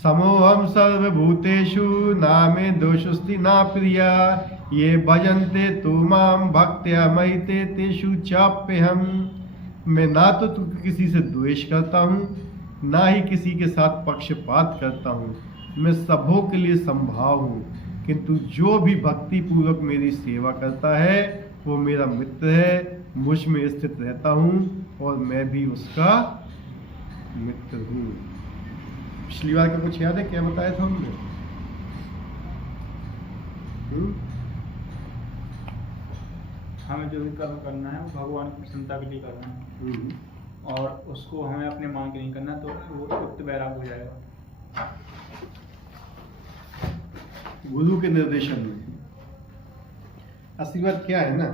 समोहम सर्वभूतेषु नामे दोषस्ति ना प्रिया ये भजन्ते तु माम भक्त्या मयि ते तेषु चाप्यहम्। मैं ना तो किसी से द्वेष करता हूँ, ना ही किसी के साथ पक्षपात करता हूँ। मैं सबों के लिए संभाव हूँ, किंतु जो भी भक्ति पूर्वक मेरी सेवा करता है वो मेरा मित्र है। मुझ में स्थित रहता हूँ और मैं भी उसका मित्र हूँ। पिछली बार का कुछ याद है क्या बताया था हमने? हमें जो भी कर्म करना है वो भगवान की प्रसन्नता के लिए करना है और उसको हमें अपने मान के नहीं करना, तो वो युक्त वैराग हो जाएगा। गुरु के निर्देशन में असली बात क्या है ना,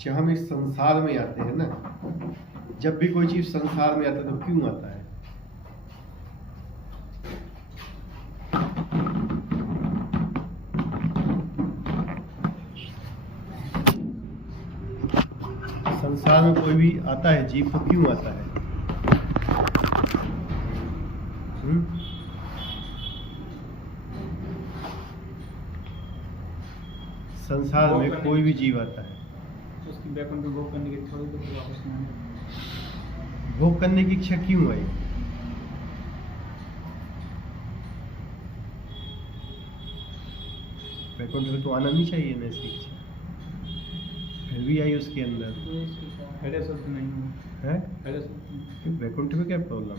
जब हम इस संसार में आते हैं ना, जब भी कोई चीज संसार में आता है तो क्यों आता है? संसार में कोई भी आता है जीव तो क्यों आता है? संसार में कोई भी जीव आता है उसकी वैकुंठ में भोग करने की इच्छा हुई तो फिर वापस नहीं आने। भोग करने की इच्छा क्यों आई? वैकुंठ में तो आना नहीं चाहिए ना इसकी इच्छा, फिर भी आई उसके अंदर। नहीं है वैकुंठ में क्या प्रॉब्लम?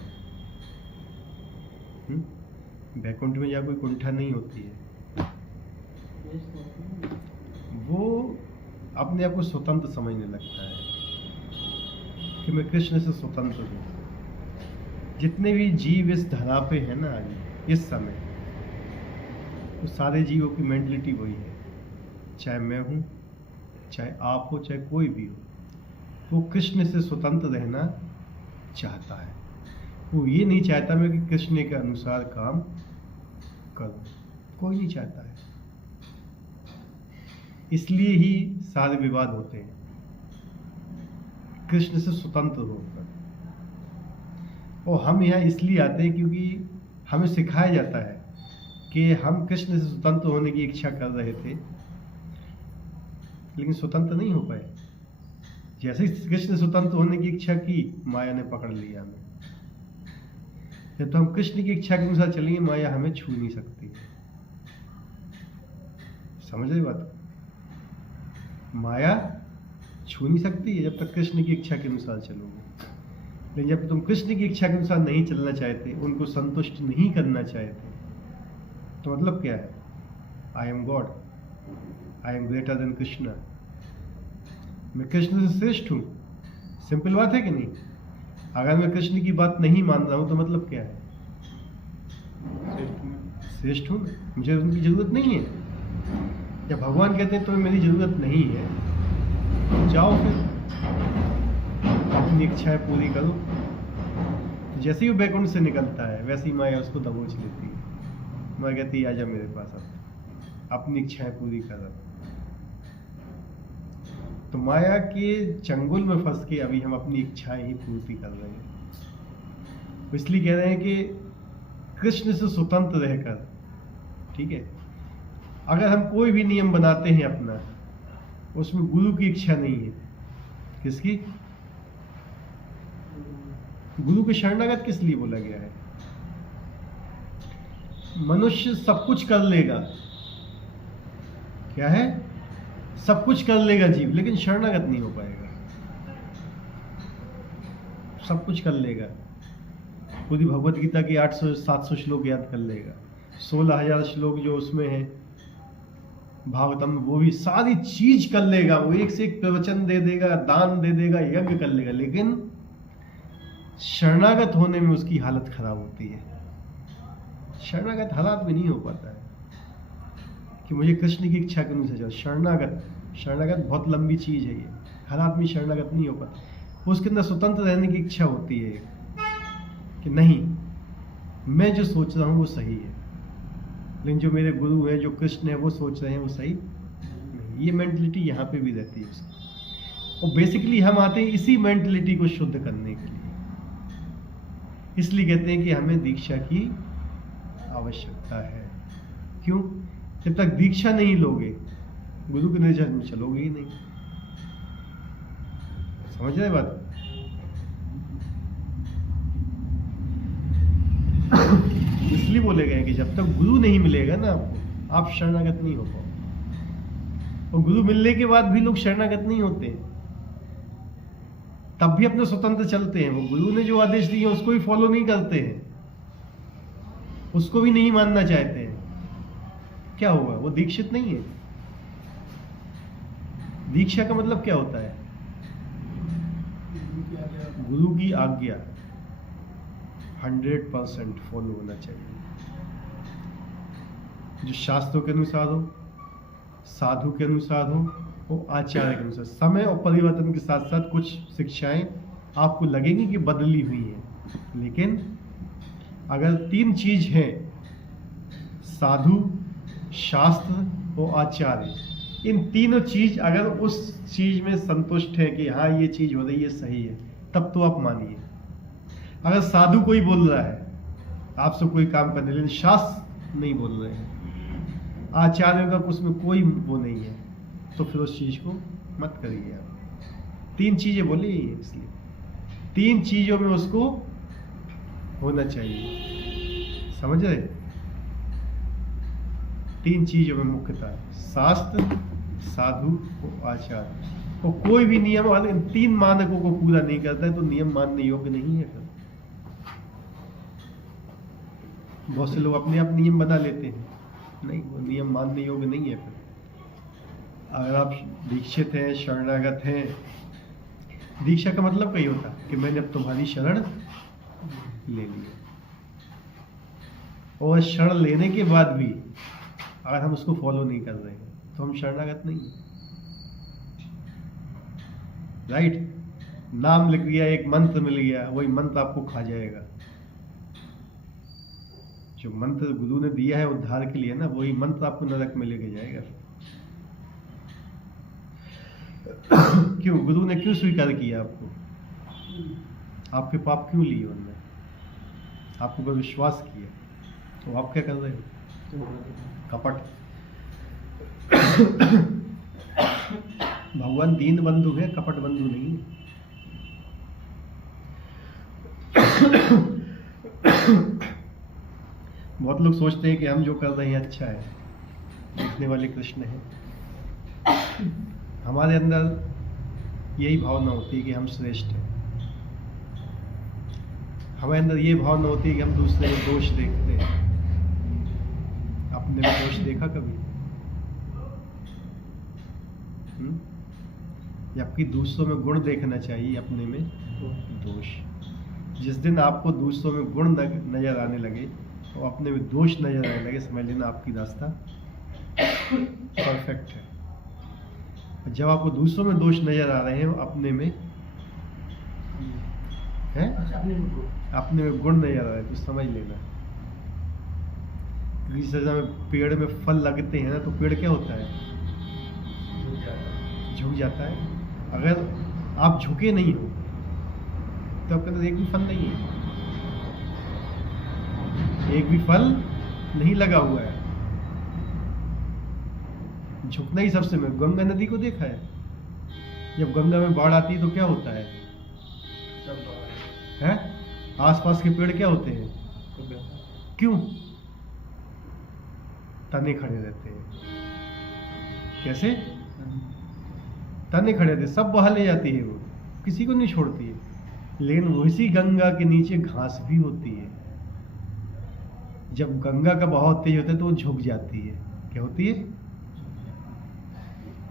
वैकुंठ में या कोई कुंठा नहीं होती है, वो अपने आप को स्वतंत्र समझने लगता है कि मैं कृष्ण से स्वतंत्र हूँ। जितने भी जीव इस धरा पे है ना आज इस समय, वो सारे जीवों की मेंटलिटी वही है। चाहे मैं हूँ, चाहे आप हो, चाहे कोई भी हो, वो कृष्ण से स्वतंत्र रहना चाहता है। वो ये नहीं चाहता मैं कि कृष्ण के अनुसार काम करूँ, कोई नहीं चाहता है। इसलिए ही सारे विवाद होते हैं कृष्ण से स्वतंत्र होकर। और हम यहाँ इसलिए आते हैं क्योंकि हमें सिखाया जाता है कि हम कृष्ण से स्वतंत्र होने की इच्छा कर रहे थे, लेकिन स्वतंत्र नहीं हो पाए। जैसे ही कृष्ण स्वतंत्र होने की इच्छा की, माया ने पकड़ लिया हमें। जब तो हम कृष्ण की इच्छा के अनुसार चलेंगे, माया हमें छू नहीं सकती। समझ रहे बात? माया छू नहीं सकती है जब तक कृष्ण की इच्छा के अनुसार चलोगे। लेकिन जब तुम कृष्ण की इच्छा के अनुसार नहीं चलना चाहते, उनको संतुष्ट नहीं करना चाहते, तो मतलब क्या है? I am God, I am greater than Krishna. मैं कृष्ण से श्रेष्ठ हूँ। सिंपल बात है कि नहीं? अगर मैं कृष्ण की बात नहीं मान रहा हूँ तो मतलब क्या है? श्रेष्ठ हूँ, मुझे उनकी जरूरत नहीं है। जब भगवान कहते हैं तुम्हें मेरी जरूरत नहीं है, तो जाओ फिर अपनी इच्छाएं पूरी करो। तो जैसे ही वो बैकुंठ से निकलता है, वैसे ही माया उसको दबोच लेती है। माया कहती है आजा मेरे पास, अब अपनी इच्छाएं पूरी कर। तो माया के चंगुल में फंस के अभी हम अपनी इच्छाएं ही पूर्ति कर रहे हैं। इसलिए कह रहे हैं कि कृष्ण से स्वतंत्र रहकर, ठीक है, अगर हम कोई भी नियम बनाते हैं अपना, उसमें गुरु की इच्छा नहीं है। किसकी? गुरु के शरणागत किस लिए बोला गया है? मनुष्य सब कुछ कर लेगा, क्या है? सब कुछ कर लेगा जीव, लेकिन शरणागत नहीं हो पाएगा। सब कुछ कर लेगा, पूरी भगवत गीता की 800-700 श्लोक याद कर लेगा, 16,000 श्लोक जो उसमें है भागवतम, वो भी सारी चीज कर लेगा। वो एक से एक प्रवचन दे देगा, दान दे देगा, यज्ञ कर लेगा, लेकिन शरणागत होने में उसकी हालत खराब होती है। शरणागत हालात भी नहीं हो पाता है कि मुझे कृष्ण की इच्छा के अनुसार चलो। शरणागत बहुत लंबी चीज है ये, हर आदमी शरणागत नहीं हो पाता। उसके अंदर स्वतंत्र रहने की इच्छा होती है कि नहीं, मैं जो सोच रहा हूँ वो सही है, लेकिन जो मेरे गुरु हैं, जो कृष्ण है, वो सोच रहे हैं वो सही नहीं। ये मेंटलिटी यहाँ पे भी रहती है उसकी। और बेसिकली हम आते हैं इसी मेंटलिटी को शुद्ध करने के लिए, इसलिए कहते हैं कि हमें दीक्षा की आवश्यकता है। क्यों? जब तक दीक्षा नहीं लोगे गुरु के निर्देश में चलोगे ही नहीं। समझ रहे बात? इसलिए बोले गए कि जब तक गुरु नहीं मिलेगा ना आपको, आप शरणागत नहीं हो पाओ। और गुरु मिलने के बाद भी लोग शरणागत नहीं होते, तब भी अपने स्वतंत्र चलते हैं। वो गुरु ने जो आदेश दिए उसको भी फॉलो नहीं करते हैं, उसको भी नहीं मानना चाहते हैं। क्या हुआ? वो दीक्षित नहीं है। दीक्षा का मतलब क्या होता है? गुरु की आज्ञा 100% फॉलो होना चाहिए, जो शास्त्रों के अनुसार हो, साधु के अनुसार हो, वो आचार्य के अनुसार। समय और परिवर्तन के साथ साथ कुछ शिक्षाएं आपको लगेंगी कि बदली हुई हैं, लेकिन अगर 3 चीज हैं, साधु, शास्त्र और आचार्य, इन तीनों चीज अगर उस चीज में संतुष्ट है कि हाँ ये चीज हो रही है, सही है, तब तो आप मानिए। अगर साधु कोई बोल रहा है आपसे कोई काम करने, लेकिन शास्त्र नहीं बोल रहे हैं, आचार्यों का उसमें कोई वो नहीं है, तो फिर उस चीज को मत करिए आप। 3 चीजें बोली है, इसलिए 3 चीजों में उसको होना चाहिए। समझ रहे? 3 चीजों में मुख्यतः शास्त्र, साधु और आचार्य। और कोई भी नियम वाले इन 3 मानकों को पूरा नहीं करता है तो नियम मानने योग्य नहीं है। फिर बहुत से लोग अपने आप नियम बना लेते हैं, नहीं, वो नियम मानने योग्य नहीं है। फिर अगर आप दीक्षित हैं, शरणागत हैं, दीक्षा का मतलब कहीं होता कि मैंने अब तुम्हारी शरण ले ली, और शरण लेने के बाद भी अगर हम उसको फॉलो नहीं कर रहे हैं तो हम शरणागत नहीं हैं। राइट? नाम लिख दिया, एक मंत्र मिल गया, वही मंत्र आपको खा जाएगा। जो मंत्र गुरु ने दिया है उद्धार के लिए ना, वही मंत्र आपको नरक में लेके जाएगा। क्यों? गुरु ने क्यों स्वीकार किया आपको? आपके पाप क्यों लिए उन्होंने? आपको पर विश्वास किया, तो आप क्या कर रहे हो? कपट। भगवान दीन बंधु है, कपट बंधु नहीं है। बहुत लोग सोचते हैं कि हम जो कर रहे हैं अच्छा है, देखने वाले कृष्ण हैं। हमारे अंदर यही भावना होती है कि हम श्रेष्ठ हैं। हमारे अंदर ये भावना होती है कि हम दूसरे में दोष देखते हैं। अपने में दोष देखा कभी? जबकि दूसरों में गुण देखना चाहिए, अपने में दोष। जिस दिन आपको दूसरों में गुण नजर आने लगे तो अपने में दोष नजर आने लगे, समझ लेना आपकी रास्ता परफेक्ट है। जब आपको दूसरों में दोष नजर आ रहे हैं, अपने में है, अपने में गुण नजर आ रहे हैं, तो समझ लेना। किसी सजा में पेड़ में फल लगते हैं ना, तो पेड़ क्या होता है? झुक जाता है। अगर आप झुके नहीं हो तो आपके अंदर एक भी फल नहीं है, एक भी फल नहीं लगा हुआ है। झुकना ही सबसे में। गंगा नदी को देखा है? जब गंगा में बाढ़ आती है तो क्या होता है? आसपास के पेड़ क्या होते हैं? क्यों? तने खड़े रहते हैं। कैसे? तने खड़े रहते, सब बहा ले जाती है, वो किसी को नहीं छोड़ती है। लेकिन वैसी गंगा के नीचे घास भी होती है। जब गंगा का बहाव तेज होता है तो वो झुक जाती है। क्या होती है?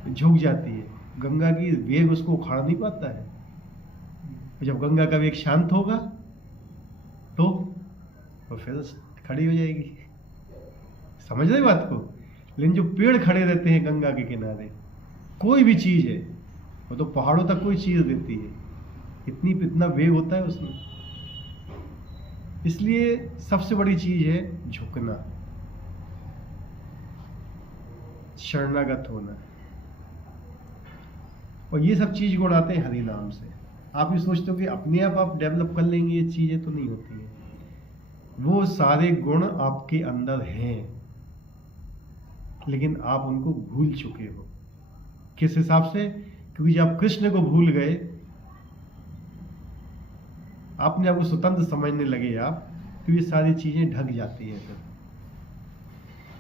झुक जाती है। गंगा की वेग उसको उखाड़ नहीं पाता है। जब गंगा का वेग शांत होगा तो फिर खड़ी हो जाएगी। समझ रहे बात को? लेकिन जो पेड़ खड़े रहते हैं गंगा के किनारे, कोई भी चीज है, वो तो पहाड़ों तक कोई चीज देती है, इतना वेग होता है उसमें। इसलिए सबसे बड़ी चीज है झुकना, शरणागत होना। और ये सब चीज गुण आते हैं हरि नाम से। आप ये सोचते हो कि अपने आप डेवलप कर लेंगे, ये चीजें तो नहीं होती है। वो सारे गुण आपके अंदर हैं, लेकिन आप उनको भूल चुके हो। किस हिसाब से? क्योंकि जब आप कृष्ण को भूल गए, अपने आप को स्वतंत्र समझने लगे आप, तो ये सारी चीजें ढक जाती हैं। फिर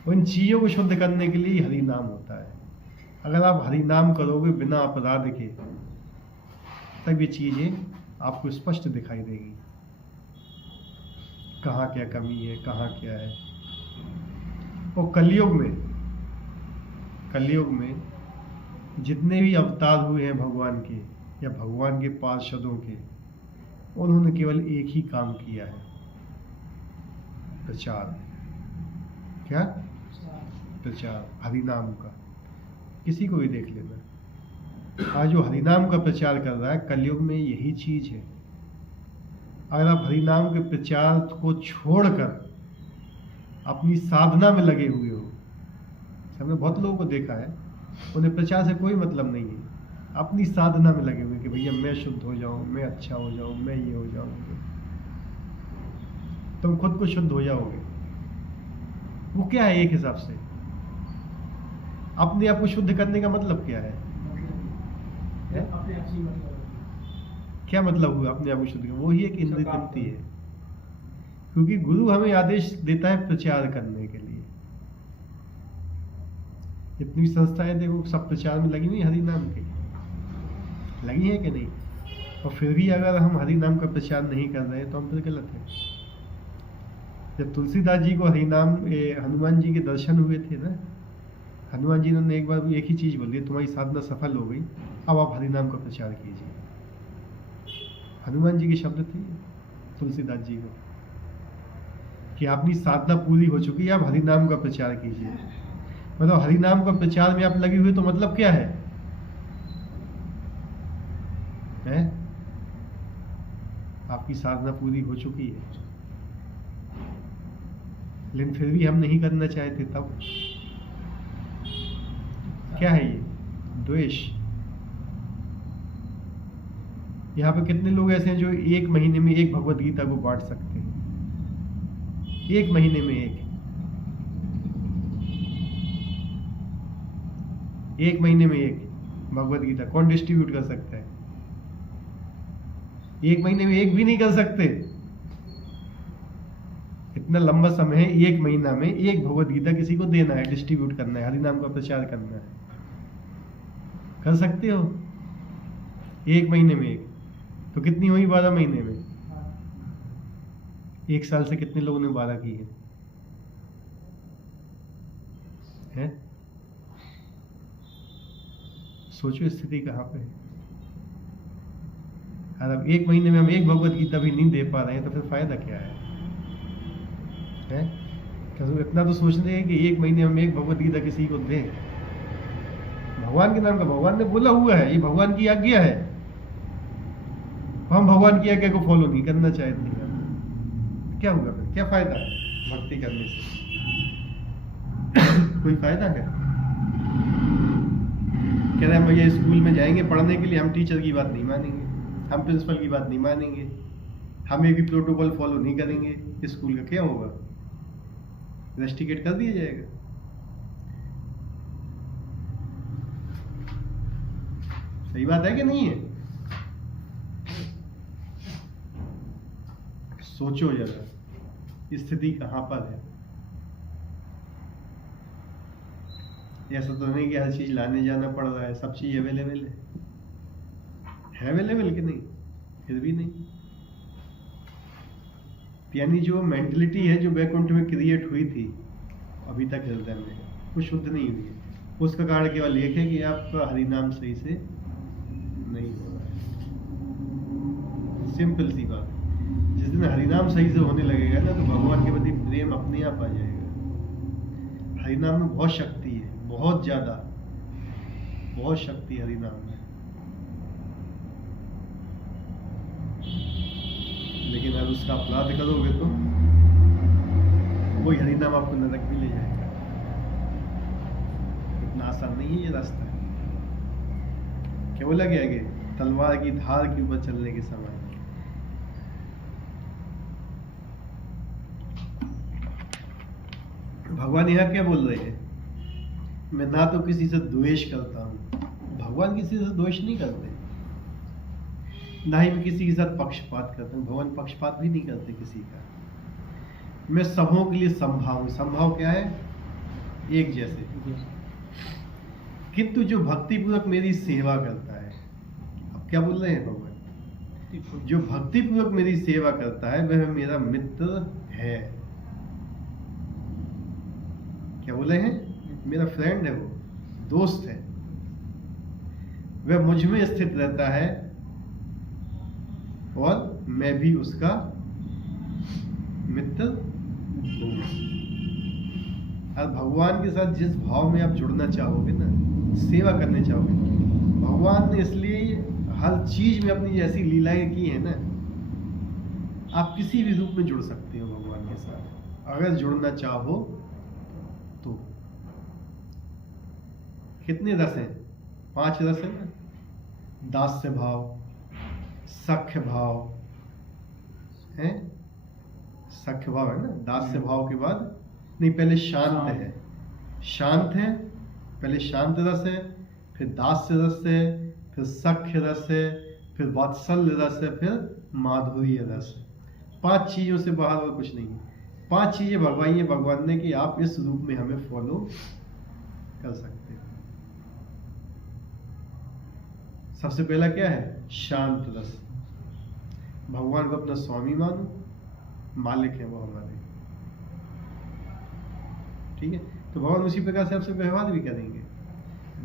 उन चीजों को शुद्ध करने के लिए हरि नाम होता है। अगर आप हरि नाम करोगे बिना अपराध के, तब ये चीजें आपको स्पष्ट दिखाई देगी, कहाँ क्या कमी है, कहाँ क्या है। और कलयुग में जितने भी अवतार हुए हैं भगवान के या भगवान के पार्षदों के, उन्होंने केवल एक ही काम किया है, प्रचार। क्या? प्रचार हरिनाम का। किसी को भी देख लेना, आज जो हरिनाम का प्रचार कर रहा है, कलयुग में यही चीज है। अगर आप हरिनाम के प्रचार को छोड़कर अपनी साधना में लगे हुए हो, हमने बहुत लोगों को देखा है, उन्हें प्रचार से कोई मतलब नहीं है, अपनी साधना में लगे हुए कि भैया मैं शुद्ध हो जाऊं, मैं अच्छा हो जाऊं, मैं ये हो जाऊंगा। तुम खुद को शुद्ध हो जाओगे। वो क्या है? एक हिसाब से अपने आप को शुद्ध करने का मतलब क्या है? अपने आप से मतलब क्या मतलब हुआ अपने आप को शुद्ध करना? वो ही एक इंद्रिय तृप्ति है। क्योंकि गुरु हमें आदेश देता है प्रचार करने के लिए। इतनी संस्थाएं देखो, सब प्रचार में लगी हुई हरि नाम की, लगी है कि नहीं? और फिर भी अगर हम हरि नाम का प्रचार नहीं कर रहे तो हम फिर गलत है। जब तुलसीदास जी को हनुमान जी के दर्शन हुए थे ना, हनुमान जी ने एक बार एक ही चीज बोली, तुम्हारी साधना सफल हो गई, अब आप हरि नाम का प्रचार कीजिए। हनुमान जी के शब्द थे तुलसीदास जी को कि आपकी साधना पूरी हो चुकी है, आप हरि नाम का प्रचार कीजिए। मतलब हरि नाम का प्रचार में आप लगे हुए, तो मतलब क्या है? आपकी साधना पूरी हो चुकी है, लेकिन फिर भी हम नहीं करना चाहते। तब क्या है ये? द्वेष। यहाँ पे कितने लोग ऐसे हैं जो एक महीने में एक भगवत गीता को बांट सकते हैं? एक महीने में एक महीने में एक भगवत गीता कौन डिस्ट्रीब्यूट कर सकता है? एक महीने में एक भी नहीं कर सकते। इतना लंबा समय है, एक महीना में एक भगवत गीता किसी को देना है, डिस्ट्रीब्यूट करना है, हरि नाम का प्रचार करना है। कर सकते हो? एक महीने में एक, तो कितनी हुई? 12 महीने में। एक साल से कितने लोगों ने 12 की है? सोचो स्थिति कहाँ पे है। और अब एक महीने में हम एक भगवत गीता भी नहीं दे पा रहे हैं, तो फिर फायदा क्या है? इतना तो सोच रहे हैं कि एक महीने में हम एक भगवत गीता किसी को दें, भगवान के नाम का। भगवान ने बोला हुआ है, ये भगवान की आज्ञा है। हम भगवान की आज्ञा को फॉलो नहीं करना चाहते हैं, क्या होगा फिर? क्या फायदा है भक्ति करने से? कोई फायदा है? कह रहे हैं भैया स्कूल में जाएंगे पढ़ने के लिए, हम टीचर की बात नहीं मानेंगे, हम प्रिंसिपल की बात नहीं मानेंगे, हम एक भी प्रोटोकॉल फॉलो नहीं करेंगे। स्कूल का क्या होगा? रेस्टिकेट कर दिया जाएगा। सही बात है कि नहीं है? सोचो जरा स्थिति कहां पर है। ऐसा तो नहीं कि हर चीज लाने जाना पड़ रहा है, सब चीज अवेलेबल है अवेलेबल कि नहीं? फिर भी नहीं। यानी जो मेंटलिटी है जो बैकुंठ में क्रिएट हुई थी अभी तक हृदय में, वो शुद्ध नहीं हुई है। उसका कारण केवल एक है कि आपका हरिनाम सही से नहीं हो रहा है। सिंपल सी बात। जिस दिन हरिनाम सही से होने लगेगा ना, तो भगवान के प्रति प्रेम अपने आप आ जाएगा। हरिनाम में बहुत शक्ति है, बहुत ज्यादा, बहुत शक्ति हरिनाम में। लेकिन अगर उसका अपराध करोगे तो वही हरिनाम आपको नरक भी ले जाएगा। इतना आसान नहीं है ये रास्ता। क्या बोला गया कि तलवार की धार के ऊपर चलने के समान। भगवान यहाँ क्या बोल रहे हैं? मैं ना तो किसी से द्वेष करता हूँ। भगवान किसी से द्वेष नहीं करते, ना ही मैं किसी के साथ पक्षपात करता हूँ। भगवान पक्षपात भी नहीं करते किसी का। मैं सबों के लिए संभाव हूँ। संभाव क्या है? एक जैसे। किंतु जो भक्ति पूर्वक मेरी सेवा करता है, अब क्या बोल रहे हैं भगवान? जो भक्ति पूर्वक मेरी सेवा करता है वह मेरा मित्र है। क्या बोले हैं? मेरा फ्रेंड है, वो दोस्त है। वह मुझ में स्थित रहता है और मैं भी उसका मित्र हूं। और भगवान के साथ जिस भाव में आप जुड़ना चाहोगे ना, सेवा करने चाहोगे, भगवान ने इसलिए हर चीज में अपनी जैसी लीलाएं की है ना, आप किसी भी रूप में जुड़ सकते हो भगवान के साथ, अगर जुड़ना चाहो तो। कितने रस हैं? 5 रस है ना। दास्य भाव, सख्य भाव है, सख्य भाव है ना। दास्य भाव के बाद नहीं, पहले शांत है, शांत है, पहले शांत रस है, फिर दास्य रस है, फिर सख्य रस है, फिर वात्सल्य रस है, फिर माधुर्य रस है। 5 चीजों से बाहर और कुछ नहीं है। 5 चीजें भगवाई है भगवान ने कि आप इस रूप में हमें फॉलो कर सकते हो। सबसे पहला क्या है? शांत रस। भगवान को अपना स्वामी मानो, मालिक है वो हमारे, ठीक है। तो भगवान उसी प्रकार से आपसे व्यवहार भी करेंगे।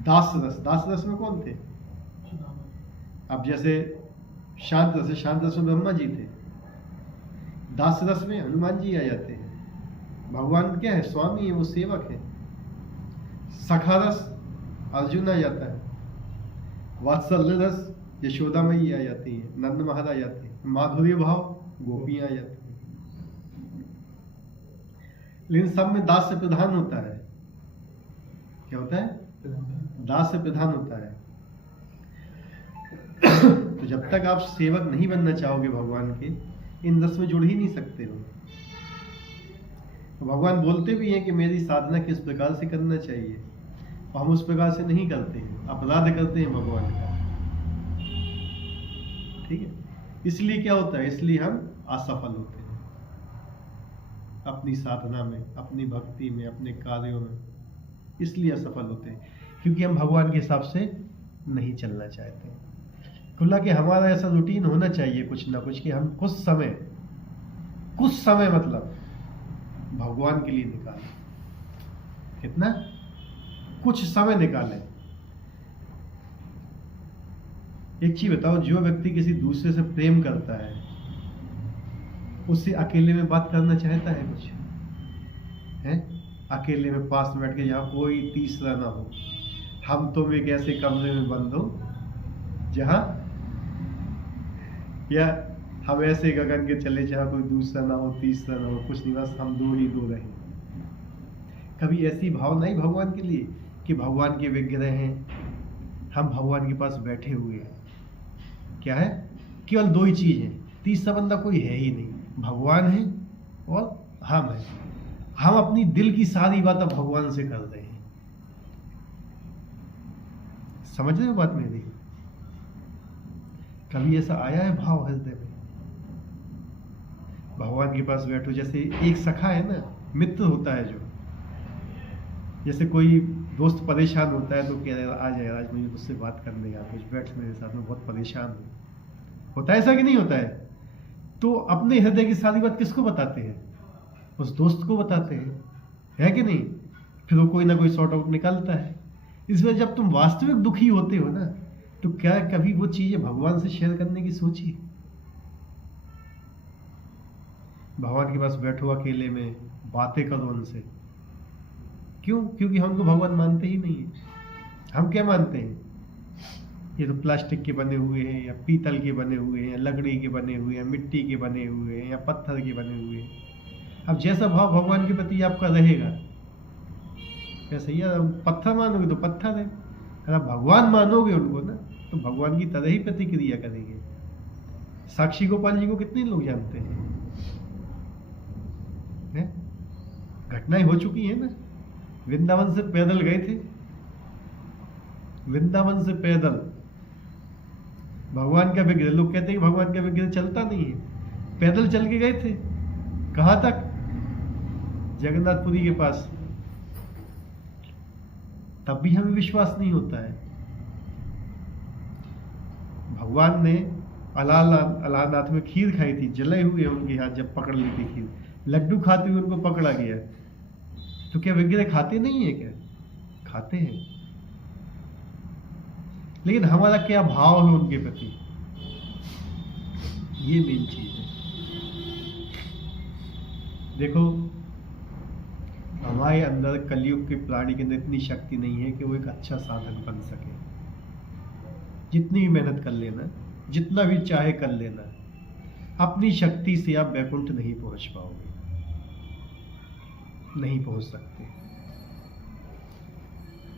दास रस, दास रस में कौन थे? अब जैसे शांत रस है, शांत रस में ब्रह्मा जी थे। दास रस में हनुमान जी आ जाते हैं। भगवान क्या है? स्वामी है, वो सेवक है। सखा रस अर्जुन आ जाता है। वात्सल्य रस यशोदा मैया आ जाती है, नंद महाराज आ जाते हैं। माधुर्य भाव गोपियां आ जाती हैं। लेकिन सब में दास से प्रधान होता है। क्या होता है? दास से प्रधान होता है। तो जब तक आप सेवक नहीं बनना चाहोगे भगवान के, इन रस में जुड़ ही नहीं सकते हो। तो भगवान बोलते भी हैं कि मेरी साधना किस प्रकार से करना चाहिए, और हम उस प्रकार से नहीं करते हैं, अपराध करते हैं भगवान का, ठीक है। इसलिए क्या होता है? इसलिए हम असफल होते हैं अपनी साधना में, अपनी भक्ति में, अपने कार्यों में। इसलिए असफल होते हैं क्योंकि हम भगवान के हिसाब से नहीं चलना चाहते। खुला कि हमारा ऐसा रूटीन होना चाहिए कुछ ना कुछ, कि हम कुछ समय मतलब भगवान के लिए निकालें। कितना? कुछ समय निकालें। एक चीज बताओ, जो व्यक्ति किसी दूसरे से प्रेम करता है, उससे अकेले में बात करना चाहता है कुछ है? अकेले में पास में बैठ के, जहाँ कोई तीसरा ना हो। हम तो एक ऐसे कमरे में बंद हो जहाँ, या हम ऐसे गगन के चले जहाँ कोई दूसरा ना हो, तीसरा ना हो, कुछ नहीं, बस हम दो ही दो रहें। कभी ऐसी भावना ही भगवान के लिए कि भगवान के विग्रह हैं, हम भगवान के पास बैठे हुए हैं। क्या है? केवल 2 ही चीज है, तीसरा बंदा कोई है ही नहीं। भगवान है और हम है। हम अपनी दिल की सारी बात अब भगवान से कर रहे हैं। समझ रहे हो बात मेरी? कभी ऐसा आया है भाव हृदय में? भगवान के पास बैठो, जैसे एक सखा है ना, मित्र होता है जो, जैसे कोई दोस्त परेशान होता है तो कह रहे आ जाए आज मुझे उससे बात करने या कुछ, बैठ मेरे साथ में, बहुत परेशान हूँ। होता है ऐसा कि नहीं होता है? तो अपने हृदय की सारी बात किसको बताते हैं? उस दोस्त को बताते हैं, है कि नहीं? फिर वो कोई ना कोई सॉर्ट आउट निकालता है। इस वजह जब तुम वास्तविक दुखी होते हो ना, तो क्या कभी वो चीजें भगवान से शेयर करने की सोचिए। भगवान के पास बैठो अकेले में, बातें करो उनसे। क्यों? क्योंकि हमको भगवान मानते ही नहीं है। हम क्या मानते हैं? ये तो प्लास्टिक के बने हुए हैं, या पीतल के बने हुए हैं, या लकड़ी के बने हुए हैं, मिट्टी के बने हुए हैं, या पत्थर के बने हुए हैं। अब जैसा भाव भगवान के प्रति आपका रहेगा, कैसे? या पत्थर मानोगे तो पत्थर है, अगर भगवान मानोगे उनको ना, तो भगवान की तरह ही प्रतिक्रिया करेंगे। साक्षी गोपाल जी को कितने लोग जानते हैं? घटनाएं हो चुकी है ना। वृंदावन से पैदल गए थे, वृंदावन से पैदल भगवान का विग्रह, लोग कहते हैं कि भगवान का विग्रह चलता नहीं है, पैदल चल के गए थे। कहां तक? जगन्नाथपुरी के पास। तब भी हमें विश्वास नहीं होता है। भगवान ने अलाहाबाद में खीर खाई थी, जले हुए उनके हाथ जब पकड़ ली थी खीर, लड्डू खाते हुए उनको पकड़ा गया। तो क्या विग्रह खाते नहीं है? क्या खाते हैं, लेकिन हमारा क्या भाव है उनके प्रति, ये मेन चीज है। देखो, हमारे अंदर कलयुग के प्राणी के अंदर इतनी शक्ति नहीं है कि वो एक अच्छा साधक बन सके। जितनी भी मेहनत कर लेना, जितना भी चाहे कर लेना, अपनी शक्ति से आप वैकुंठ नहीं पहुंच पाओगे, नहीं पहुंच सकते।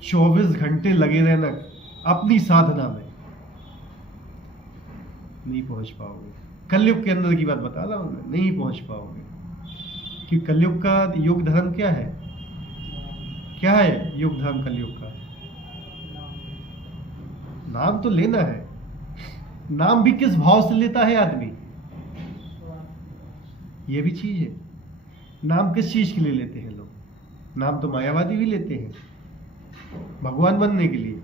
24 घंटे लगे रहना अपनी साधना में, नहीं पहुंच पाओगे। कलयुग के अंदर की बात बता रहा हूं मैं, नहीं पहुंच पाओगे। कि कलयुग का युग धर्म क्या है? क्या है युग धर्म कलयुग का? नाम तो लेना है। नाम भी किस भाव से लेता है आदमी, ये भी चीज है। नाम किस चीज के लिए लेते हैं लोग? नाम तो मायावादी भी लेते हैं, भगवान बनने के लिए।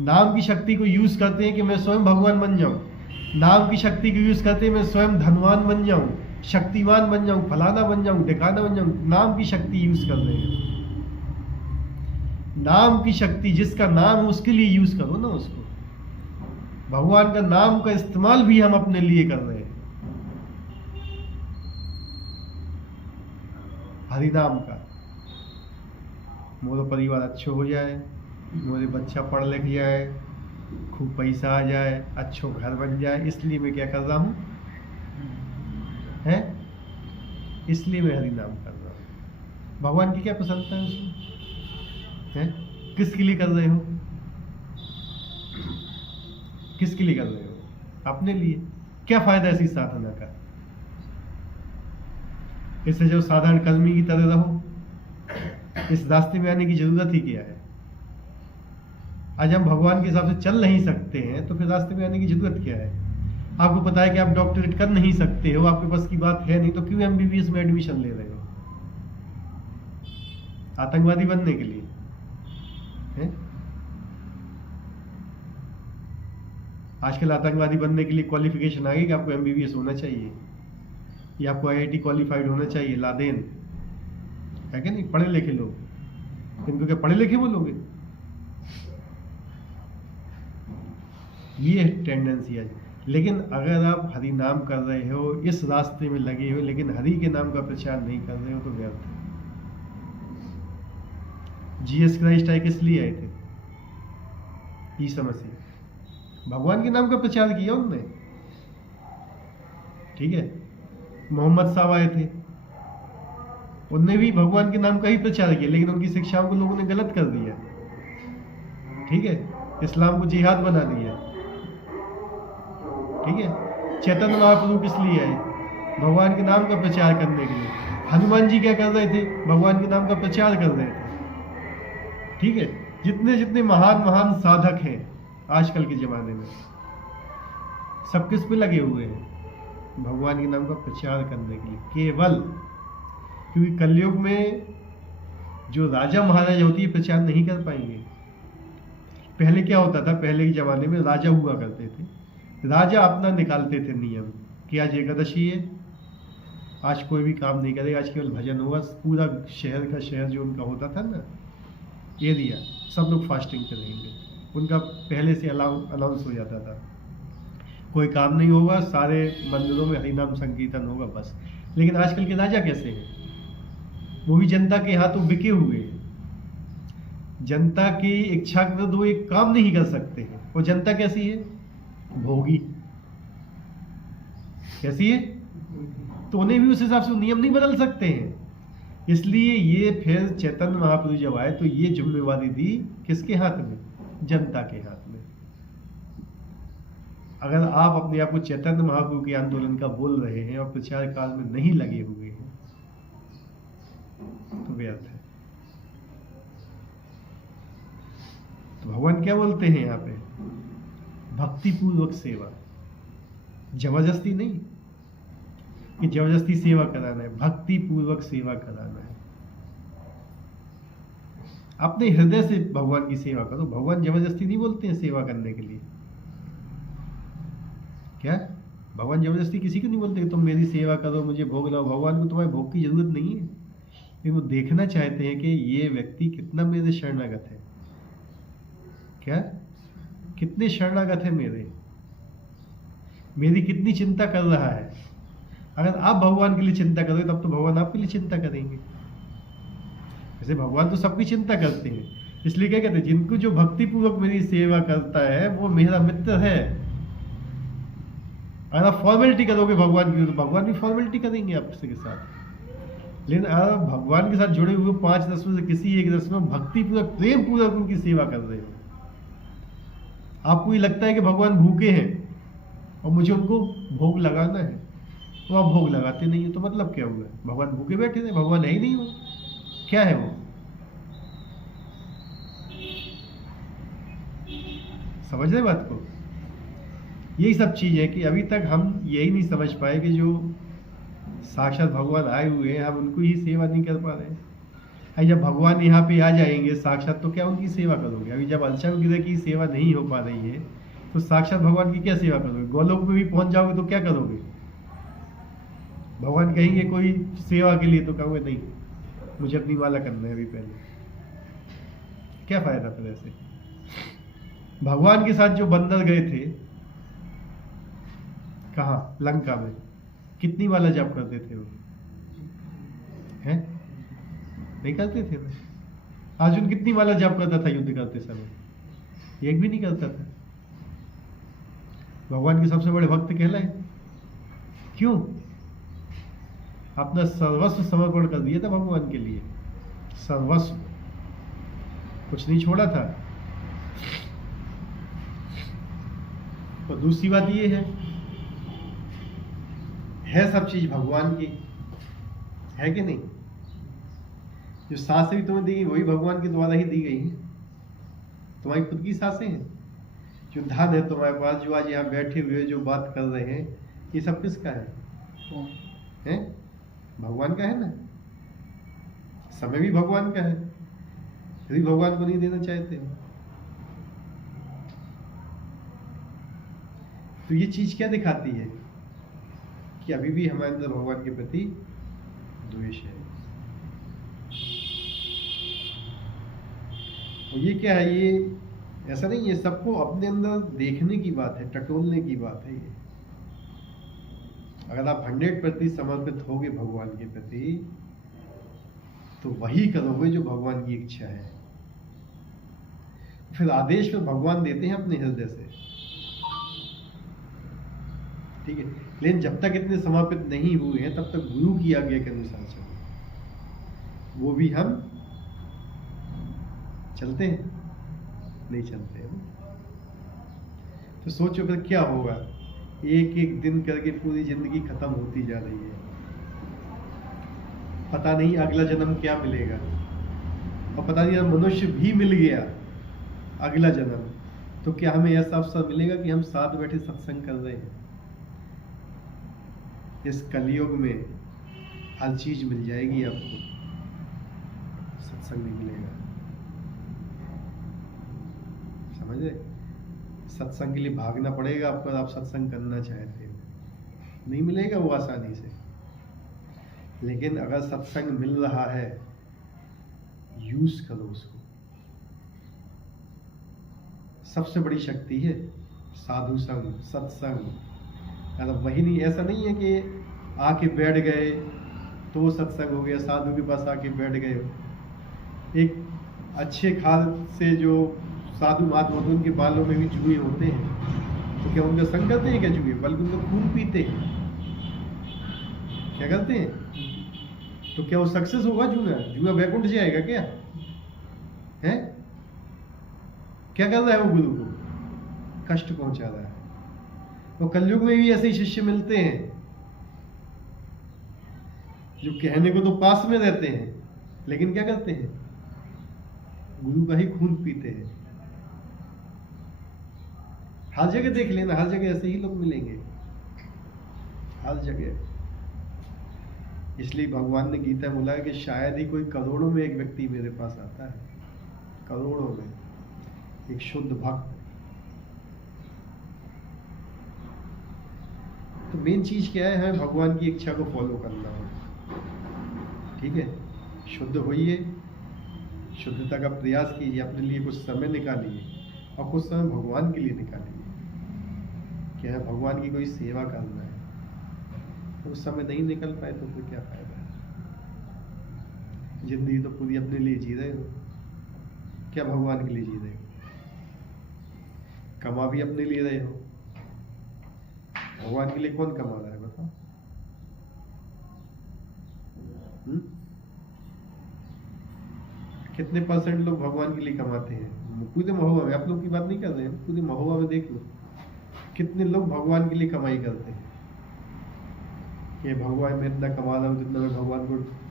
नाम की शक्ति को यूज करते हैं कि मैं स्वयं भगवान बन जाऊं। नाम की शक्ति को यूज करते हैं मैं स्वयं धनवान बन जाऊं, शक्तिमान बन जाऊं, फलाना बन जाऊं, ढिकाना बन जाऊं। नाम की शक्ति यूज कर रहे हैं। नाम की शक्ति, जिसका नाम है उसके लिए यूज करो ना उसको। भगवान का नाम का इस्तेमाल भी हम अपने लिए कर रहे हैं, हरि नाम का। मोरा परिवार अच्छा हो जाए, मेरे बच्चा पढ़ लिख जाए, खूब पैसा आ जाए, अच्छो घर बन जाए, इसलिए मैं क्या कर रहा हूं है? इसलिए मैं हरि नाम कर रहा हूं। भगवान की क्या प्रसन्नता है उसमें है? किसके लिए कर रहे हो? किसके लिए कर रहे हो? अपने लिए। क्या फायदा ऐसी साधना का? इससे जो साधारण कर्मी की तरह रहो, इस रास्ते में आने की जरूरत ही क्या है? आज हम भगवान के हिसाब से चल नहीं सकते हैं, तो फिर रास्ते में आने की जरूरत क्या है? आपको पता है कि आप डॉक्टरेट कर नहीं सकते हो, आपके पास की बात है नहीं, तो क्यों एमबीबीएस में एडमिशन ले रहे हो? आतंकवादी बनने के लिए है? आजकल आतंकवादी बनने के लिए क्वालिफिकेशन आ गई कि आपको एमबीबीएस होना चाहिए, या आपको आईआईटी क्वालिफाइड होना चाहिए। लादेन है क्या? नहीं, पढ़े लिखे लोग, इनको क्या पढ़े लिखे बोलोगे? ये टेंडेंसी है। लेकिन अगर आप हरि नाम कर रहे हो, इस रास्ते में लगे हो, लेकिन हरि के नाम का प्रचार नहीं कर रहे हो, तो व्यर्थ है। जीसस क्राइस्ट आए किस लिए आए थे? ईसा मसीह भगवान के नाम का प्रचार किया उन्होंने, ठीक है। मोहम्मद साहब आए थे, उनने भी भगवान के नाम का ही प्रचार किया, लेकिन उनकी शिक्षाओं को लोगों ने गलत कर दिया, ठीक है। इस्लाम को जिहाद बना दिया, ठीक है। चैतन्य महाप्रभु किस लिए आए? भगवान के नाम का प्रचार करने के लिए। हनुमान जी क्या कर रहे थे? भगवान के नाम का प्रचार कर रहे थे, ठीक है। जितने जितने महान महान साधक हैं आजकल के जमाने में, सब किस पे लगे हुए हैं? भगवान के नाम का प्रचार करने के लिए केवल। क्योंकि कलयुग में जो राजा महाराजा होती है प्रचार नहीं कर पाएंगे। पहले क्या होता था? पहले के जमाने में राजा हुआ करते थे, राजा अपना निकालते थे नियम कि आज एकादशी है, आज कोई भी काम नहीं करेगा, आज केवल भजन होगा। पूरा शहर का शहर जो उनका होता था ना, एरिया, सब लोग फास्टिंग पे रहेंगे। उनका पहले से अनाउंस हो जाता था, कोई काम नहीं होगा, सारे मंदिरों में हरिनाम संकीर्तन होगा, बस। लेकिन आजकल के राजा कैसे हैं? वो भी जनता के हाथों बिके हुए हैं। जनता की इच्छा के विरुद्ध वो एक काम नहीं कर सकते हैं। वो जनता कैसी है? भोगी। कैसी है? तो उन्हें भी उस हिसाब से नियम नहीं बदल सकते हैं। इसलिए ये फिर चैतन्य महाप्रभु जब आए तो ये जिम्मेवारी दी किसके हाथ में? जनता के हाथ में। अगर आप अपने आप को चैतन्य महाप्रभु के आंदोलन का बोल रहे हैं और प्रचार काल में नहीं लगे हुए हैं, क्या बोलते हैं यहाँ पे? भक्ति पूर्वक सेवा, जबरदस्ती नहीं कि जबरदस्ती सेवा कराना है, भक्ति पूर्वक सेवा कराना है। अपने हृदय से भगवान की सेवा करो। भगवान जबरदस्ती नहीं बोलते हैं सेवा करने के लिए। क्या भगवान जबरदस्ती किसी को नहीं बोलते कि तुम मेरी सेवा करो, मुझे भोग लाओ? भगवान को तुम्हारे भोग की जरूरत नहीं है, लेकिन वो देखना चाहते हैं कि ये व्यक्ति कितना मेरे शरणागत है। क्या कितने शरणागत है मेरी कितनी चिंता कर रहा है। अगर आप भगवान के लिए चिंता करोगे तब तो भगवान आपके लिए चिंता करेंगे। वैसे भगवान तो सबकी चिंता करते हैं, इसलिए क्या कहते हैं, जिनको जो भक्ति पूर्वक मेरी सेवा करता है वो मेरा मित्र है। अगर आप फॉर्मेलिटी करोगे भगवान की तो भगवान भी फॉर्मेलिटी करेंगे आपके साथ। लेकिन अगर आप भगवान के साथ जुड़े हुए 5 रस्मों से किसी एक रस्म में भक्ति पूर्वक प्रेम पूर्वक उनकी सेवा कर रहे हो, आपको ये लगता है कि भगवान भूखे हैं और मुझे उनको भोग लगाना है, तो आप भोग लगाते नहीं हो, तो मतलब क्या हुआ? भगवान भूखे बैठे थे, भगवान है ही नहीं। वो क्या है? वो समझ रहे बात को? यही सब चीज है कि अभी तक हम यही नहीं समझ पाए कि जो साक्षात भगवान आए हुए हैं हम उनको ही सेवा नहीं कर पा रहे हैं। अभी जब भगवान यहाँ पे आ जाएंगे साक्षात तो क्या उनकी सेवा करोगे? अभी जब अलसा गिरे की सेवा नहीं हो पा रही है तो साक्षात भगवान की क्या सेवा करोगे? गोलोक में भी पहुंच जाओगे तो क्या करोगे? भगवान कहेंगे कोई सेवा के लिए तो कहोगे नहीं, मुझे अपनी माला करना है अभी पहले। क्या फायदा फिर ऐसे? भगवान के साथ जो बंदर गए थे कहाँ? लंका में। कितनी माला जाप करते थे वो? हैं? नहीं करते थे ना। अर्जुन कितनी माला जाप करता था युद्ध करते समय? एक भी नहीं करता था। भगवान के सबसे बड़े भक्त कहलाए। क्यों? अपना सर्वस्व समर्पण कर दिया था भगवान के लिए, सर्वस्व, कुछ नहीं छोड़ा था। और दूसरी बात ये है सब चीज भगवान की है कि नहीं? जो सांसें भी तुम्हें दी गई वही भगवान के द्वारा ही दी गई है। तुम्हारी खुद की सांसें हैं। जो धन है तुम्हारे पास, जो आज यहाँ बैठे हुए जो बात कर रहे हैं, ये सब किसका है? हैं? भगवान का है ना। समय भी भगवान का है, फिर भी भगवान को नहीं देना चाहते। तो ये चीज क्या दिखाती है कि अभी भी हमारे अंदर भगवान के प्रति द्वेष है। और ये क्या है? ये ऐसा नहीं है, सबको अपने अंदर देखने की बात है, टटोलने की बात है ये। अगर आप 100% समर्पित होगे भगवान के प्रति तो वही करोगे जो भगवान की इच्छा है। फिर आदेश में भगवान देते हैं अपने हृदय से, ठीक है। लेकिन जब तक इतने समर्पित नहीं हुए हैं तब तक गुरु की आज्ञा के अनुसार चलो। वो भी हम चलते हैं? नहीं चलते हैं। तो सोचो फिर क्या होगा? एक एक दिन करके पूरी जिंदगी खत्म होती जा रही है। पता नहीं अगला जन्म क्या मिलेगा, और पता नहीं मनुष्य भी मिल गया अगला जन्म तो क्या हमें ऐसा अवसर मिलेगा कि हम साथ बैठे सत्संग कर रहे हैं? इस कलयुग में हर चीज मिल जाएगी आपको, सत्संग नहीं मिलेगा। समझ रहे? सत्संग के लिए भागना पड़ेगा आपको, आप सत्संग करना चाहते हो, नहीं मिलेगा वो आसानी से। लेकिन अगर सत्संग मिल रहा है, यूज करो उसको। सबसे बड़ी शक्ति है साधु संग, सत्संग। अगर वही नहीं, ऐसा नहीं है कि आके बैठ गए तो वो सत्संग हो गया, साधु के पास आके बैठ गए। एक अच्छे खाल से जो साधु महात्मा होते हैं उनके बालों में भी जुए होते हैं, तो क्या उनका संग करते हैं क्या जुए? बल्कि उनका खून पीते हैं। क्या करते हैं? तो क्या वो सक्सेस होगा? जुआ बैकुंठ जाएगा क्या? है? क्या कर रहा है वो? गुरु को कष्ट पहुंचा रहा है। तो कलयुग में भी ऐसे ही शिष्य मिलते हैं जो कहने को तो पास में रहते हैं लेकिन क्या करते हैं? गुरु का ही खून पीते हैं। हर जगह देख लेना, हर जगह ऐसे ही लोग मिलेंगे, हर जगह। इसलिए भगवान ने गीता में बोला है कि शायद ही कोई करोड़ों में एक व्यक्ति मेरे पास आता है, करोड़ों में एक शुद्ध भक्त। तो मेन चीज क्या है, हमें भगवान की इच्छा को फॉलो करना है, ठीक है। शुद्ध होइए, शुद्धता का प्रयास कीजिए, अपने लिए कुछ समय निकालिए और कुछ समय भगवान के लिए निकालिए। क्या है, भगवान की कोई सेवा करना है, तो उस समय नहीं निकल पाए तो फिर क्या फायदा है। जिंदगी तो पूरी अपने लिए जी रहे हो, क्या भगवान के लिए जी रहे हो? कमा भी अपने लिए रहे हो, भगवान के लिए कौन कमा रहा है बताओ? कितने % लोग भगवान के लिए कमाते हैं? पूरे महुआ में, आप लोग की बात नहीं कर रहे हैं, पूरे महुआ में देख लो कितने लोग भगवान के लिए कमाई करते हैं कि भगवान मैं इतना कमा रहा हूँ जितना मैं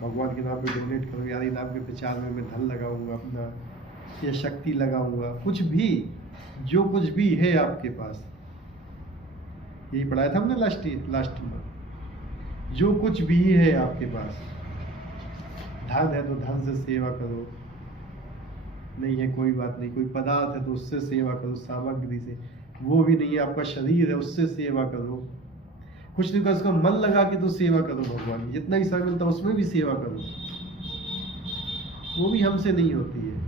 भगवान के नाम पे डोनेट करूँ, यार नाम के प्रचार में मैं धन लगाऊंगा अपना, या शक्ति लगाऊंगा, कुछ भी, जो कुछ भी है आपके पास। यही पढ़ाया था हमने लास्ट में, जो कुछ भी है आपके पास, धन है तो धन से सेवा करो, नहीं है कोई बात नहीं, कोई पदार्थ है तो उससे सेवा करो, सामग्री से, वो भी नहीं है आपका शरीर है उससे सेवा करो, कुछ नहीं कर उसका मन लगा के तो सेवा करो भगवान, जितना ही समय मिलता है उसमें भी सेवा करो, वो भी हमसे नहीं होती है।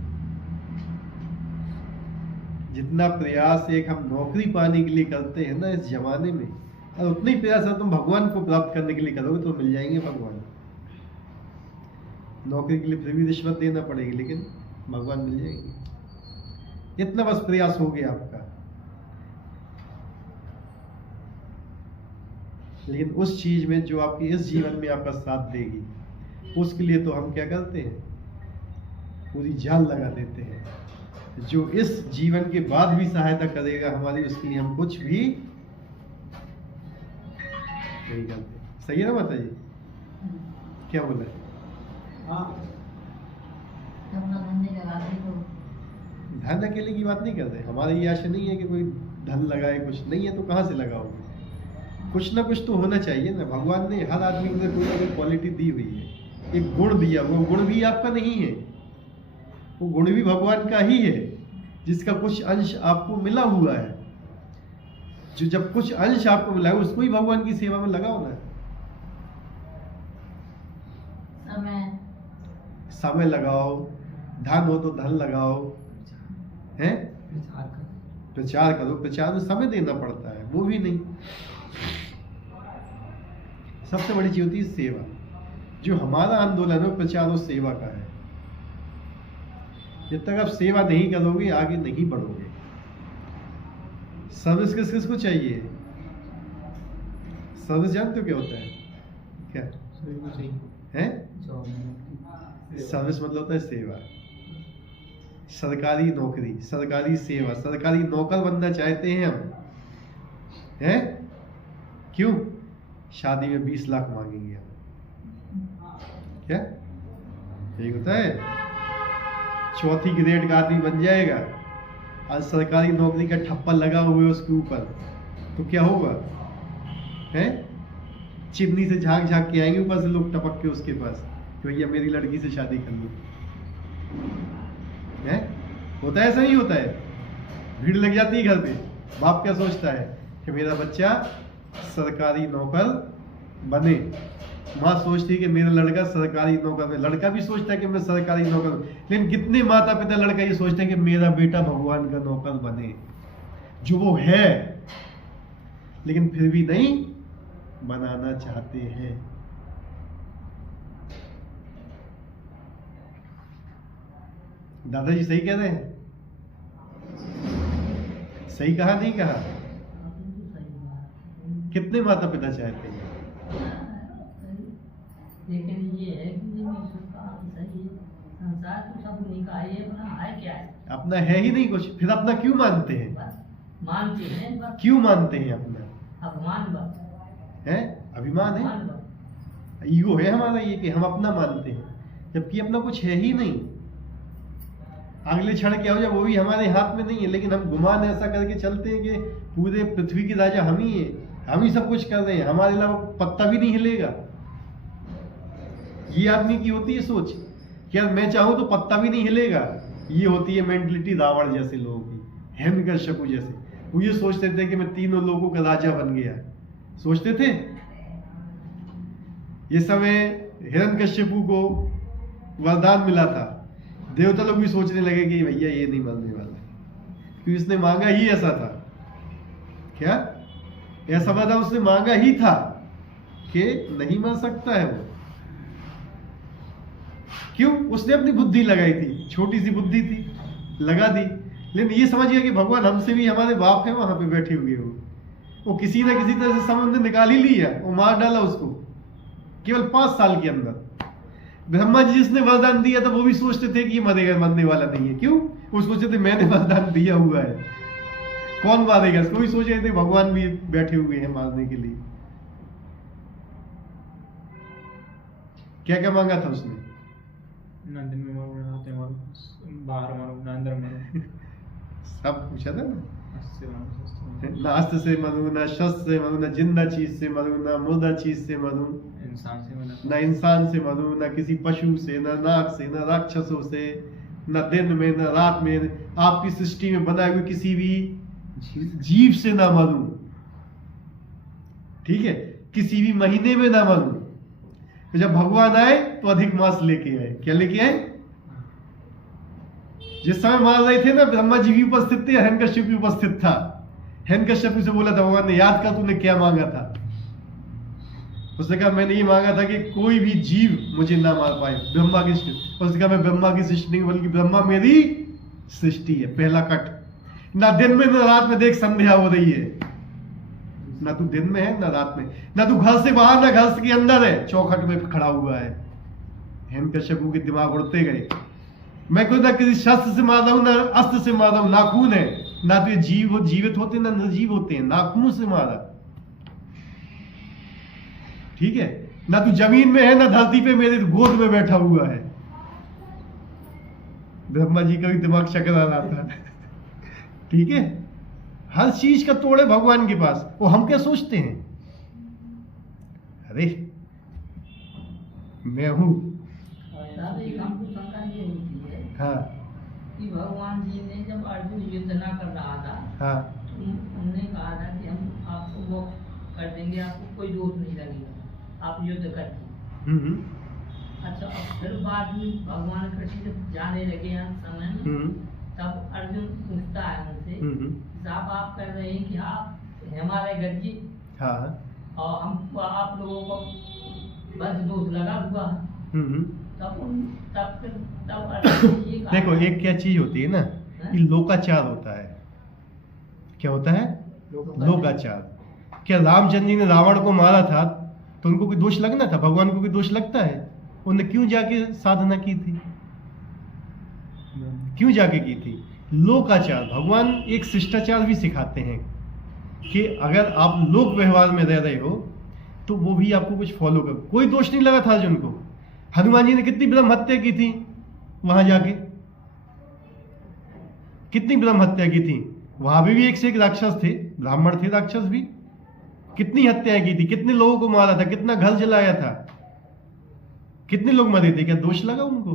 जितना प्रयास एक हम नौकरी पाने के लिए करते हैं ना इस जमाने में, और उतना ही प्रयास तुम भगवान को प्राप्त करने के लिए करोगे तो मिल जाएंगे भगवान। नौकरी के लिए फिर भी रिश्वत देना पड़ेगी, लेकिन भगवान मिल जाएंगे। इतना बस प्रयास हो गया आपका। लेकिन उस चीज में जो आपकी इस जीवन में आपका साथ देगी, उसके लिए तो हम क्या करते हैं, पूरी जान लगा देते हैं। जो इस जीवन के बाद भी सहायता करेगा हमारी, उसके लिए हम कुछ भी नहीं करते। सही है ना माता जी? क्या बोला है? धन अकेले की बात नहीं करते, हमारी ये आशा नहीं है कि कोई धन लगाए, कुछ नहीं है तो कहाँ से लगाओगे? कुछ ना कुछ तो होना चाहिए ना। भगवान ने हर आदमी को कोई ना कोई क्वालिटी दी हुई है, एक गुण दिया, वो गुण भी आपका नहीं है, वो गुण भी भगवान का ही है, जिसका कुछ अंश आपको मिला हुआ है। जो जब कुछ अंश आपको मिला है उसको ही भगवान की सेवा में लगाओ ना। समय लगाओ, धन हो तो धन लगाओ, हैं? प्रचार करो, प्रचार में समय देना पड़ता है, वो भी नहीं। सबसे बड़ी चीज होती है सेवा। जो हमारा आंदोलन है प्रचार और सेवा का है। जब तक आप सेवा नहीं करोगे आगे नहीं बढ़ोगे। सर्विस किस किस को चाहिए? सर्विस जानते हो क्या होता है? क्या है? सर्विस मतलब होता है सेवा। सरकारी नौकरी, सरकारी सेवा, सरकारी नौकर बनना चाहते हैं हम, हैं? क्यों? शादी में 20 लाख मांगेंगे हम, क्या यही होता है? चौथी ग्रेड का आदमी बन जाएगा और सरकारी नौकरी का ठप्पा लगा हुआ है उसके ऊपर, तो क्या होगा? हैं? चिमनी से झांक झांक के आएंगे ऊपर से लोग टपक के उसके पास कि भैया मेरी लड़की से शादी कर लो। है? होता है, ऐसा ही होता है। भीड़ लग जाती है घर पे। बाप क्या सोचता है कि मेरा बच्चा सरकारी नौकर बने, माँ सोचती है कि मेरा लड़का सरकारी नौकर बने, लड़का भी सोचता है कि मैं सरकारी नौकर बने। लेकिन कितने माता पिता लड़का ये सोचते हैं कि मेरा बेटा भगवान का नौकर बने, जो वो है लेकिन फिर भी नहीं बनाना चाहते हैं। दादाजी सही कह रहे हैं? सही कहा नहीं कहा? कितने माता पिता चाहते हैं? लेकिन ये है कि संसार तो सब नहीं का है, अपना है क्या है? अपना है ही नहीं कुछ, फिर अपना क्यों मानते हैं? मानते हैं बस। क्यों मानते हैं अपना? अभिमान बस है, अभिमान है, ईगो है हमारा ये कि हम अपना मानते हैं, जबकि अपना कुछ है ही नहीं। अगले क्षण क्या हो जाए वो भी हमारे हाथ में नहीं है, लेकिन हम गुमान ऐसा करके चलते हैं कि पूरे पृथ्वी के राजा हम ही हैं, हम ही सब कुछ कर रहे हैं, हमारे अलावा पत्ता भी नहीं हिलेगा। ये आदमी की होती है सोच कि यार मैं चाहूं तो पत्ता भी नहीं हिलेगा। ये होती है मेंटलिटी रावण जैसे लोगों की, हिरण्यकश्यप जैसे। वो ये सोचते थे कि मैं तीनों लोगों का राजा बन गया, सोचते थे। ये समय हिरण्यकश्यप को वरदान मिला था, देवता लोग भी सोचने लगे कि भैया ये नहीं मरने वाला, क्योंकि इसने मांगा ही ऐसा था। क्या ऐसा वरदान उसने मांगा ही था कि नहीं मर सकता है वो। क्यों? उसने अपनी बुद्धि लगाई थी, छोटी सी बुद्धि थी, लगा दी। लेकिन ये समझ गया कि भगवान हमसे भी हमारे बाप है वहां पे बैठे हुए हो। वो किसी ना किसी तरह से समुद्र निकाल ही लिया, वो मार डाला उसको केवल 5 साल के अंदर। ब्रह्मा जी जिसने वरदान दिया था वो भी सोचते थे कि ये मरेगा, मरने वाला नहीं है। क्यों? वो सोचते थे मैंने वरदान दिया हुआ है, कौन मारेगा इसको। भी सोच रहे थे भगवान भी बैठे हुए हैं मारने के लिए। क्या क्या मांगा था उसने? ना दिन में मारो, ना रात में मारो, बाहर मारो, ना अंदर मारो। सब पूछा था ना, अस्त्र मारो, शस्त्र मारो। ना अस्त्र से मरू, ना शस्त्र से मरू, ना जिंदा चीज से मरू, ना मुर्दा चीज से मरू, इंसान से बना। ना इंसान से मरू, ना किसी पशु से, ना नाग से, ना राक्षसों से, ना दिन में ना रात में, आपकी सृष्टि में बनाए हुए किसी भी जीव से ना मरू। ठीक है? किसी भी महीने में ना मरू। तो जब भगवान आए तो अधिक मास लेके आए। क्या लेके आए? जिस समय मार रहे थे ना, ब्रह्मा जी भी उपस्थित थे, हिरण्यकश्यप भी उपस्थित था। हिरण्यकश्यप से बोला था भगवान ने, याद कर तूने क्या मांगा था? उसने कहा मैंने ये मांगा था कि कोई भी जीव मुझे ना मार पाए, ब्रह्मा की सृष्टि। उसने कहा मैं ब्रह्मा की सृष्टि नहीं बल्कि ब्रह्मा मेरी सृष्टि है। पहला कट। ना दिन में ना रात में देख संध्या हो रही है, ना तू दिन में है ना रात में, ना तू घर से बाहर ना घर के अंदर है, चौखट में खड़ा हुआ है। हिरण्यकश्यप के दिमाग उड़ते गए। मैं कोई ना किसी शस्त्र से मार रहा हूं, ना अस्त्र से मार रहा हूं, नाखून है। ना तो ये जीव जीवित होते हैं ना निर्जीव होते हैं, नाखून से मारा। ठीक है? ना तू जमीन में है ना धरती पे मेरे गोद में बैठा हुआ है। ब्रह्मा जी का भी दिमाग चकरा रहा था। ठीक है? हर चीज का तोड़े भगवान के पास। वो हम क्या सोचते हैं? अरे मैं हूं। साहब एक हमको शंका ये होती है हाँ कि भगवान जी ने जब अर्जुन युद्ध ना कर रहा था, हाँ तो उन्होंने कहा था कि हम आपको मोक्ष कर देंगे, आपको कोई दोष नहीं लगेगा, आप युद्ध करके। हम्म अच्छा, अब फिर बाद में भगवान कृष्ण जब जाने लगे हैं समय में, तब अर्जुन पूछता है उनसे, साहब आप कह रहे हैं कि आप हिमालय गए हाँ और हम आप लोगों को बस दोष लगा हुआ है। तब अर्जुन ये कहा, देखो एक क्या चीज होती है ना कि लोकाचार होता है। क्या होता है? लोकाचार। क्या रामचंद्र जी ने रावण को मारा था तो उनको कोई दोष लगना था? भगवान को कोई दोष लगता है? उन्होंने क्यों जाके साधना की थी? क्यों जाके की थी? लोकाचार। भगवान एक शिष्टाचार भी सिखाते हैं कि अगर आप लोक व्यवहार में रह रहे हो तो वो भी आपको कुछ फॉलो करो। कोई दोष नहीं लगा था अर्जुन को। हनुमान जी ने कितनी ब्रह्म हत्या की थी वहां जाके? कितनी ब्रह्म हत्या की थी? वहां भी एक से एक राक्षस थे, ब्राह्मण थे, राक्षस भी। कितनी हत्याएं की थी, कितने लोगों को मारा था, कितना घर जलाया था, कितने लोग मरे थे? क्या दोष लगा उनको?